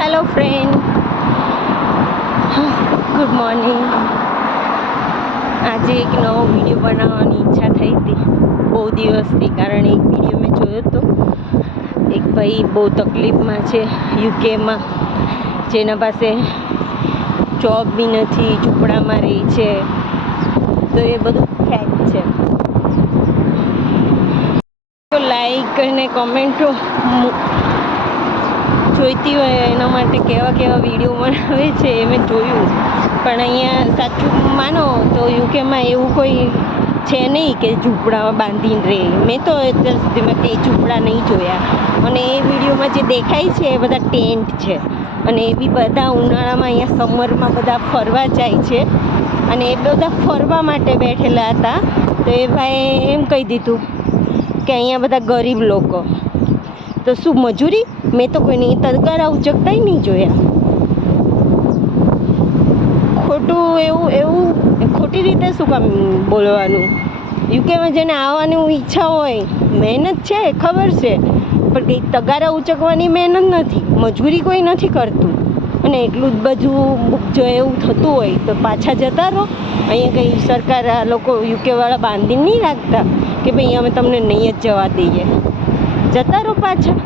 Hello friend, good morning. આજે એક નવો વિડીયો બનાવવાની ઈચ્છા થઈ હતી બહુ દિવસથી, કારણ એક વિડીયો મેં જોયો હતો. એક ભાઈ બહુ તકલીફમાં છે યુકેમાં, જેના પાસે જોબ બી નથી, ઝૂંપડામાં રહે છે. તો એ બધું ફેક્ટ છે. લાઈક અને કોમેન્ટો જોઈતી હોય એના માટે કેવા કેવા વિડીયો બનાવે છે એ મેં જોયું. પણ અહીંયા સાચું માનો તો યુકેમાં એવું કોઈ છે નહીં કે ઝૂંપડામાં બાંધીને રહે. મેં તો અત્યાર સુધીમાં કંઈ ઝૂંપડા નહીં જોયા. અને એ વિડીયોમાં જે દેખાય છે એ બધા ટેન્ટ છે. અને એ બી બધા ઉનાળામાં અહીંયા સમરમાં બધા ફરવા જાય છે. અને એ બધા ફરવા માટે બેઠેલા હતા. તો એ ભાઈ એમ કહી દીધું કે અહીંયા બધા ગરીબ લોકો, તો શું મજૂરી? મેં તો કોઈની તડકારા ઉચકતા નહીં જોયા. એવું ખોટી રીતે શું કામ બોલવાનું? યુકેમાં જેને આવવાની ઈચ્છા હોય, મહેનત છે ખબર છે, પણ કંઈ તગારા ઉચકવાની મહેનત નથી, મજૂરી કોઈ નથી કરતું. અને એટલું જ બધું જો એવું થતું હોય તો પાછા જતા રહો. અહીંયા કંઈ સરકાર આ લોકો યુકેવાળા બાંધીને નહીં રાખતા કે ભાઈ અમે તમને નહીં જ જવા દઈએ. જતા રહો પાછા.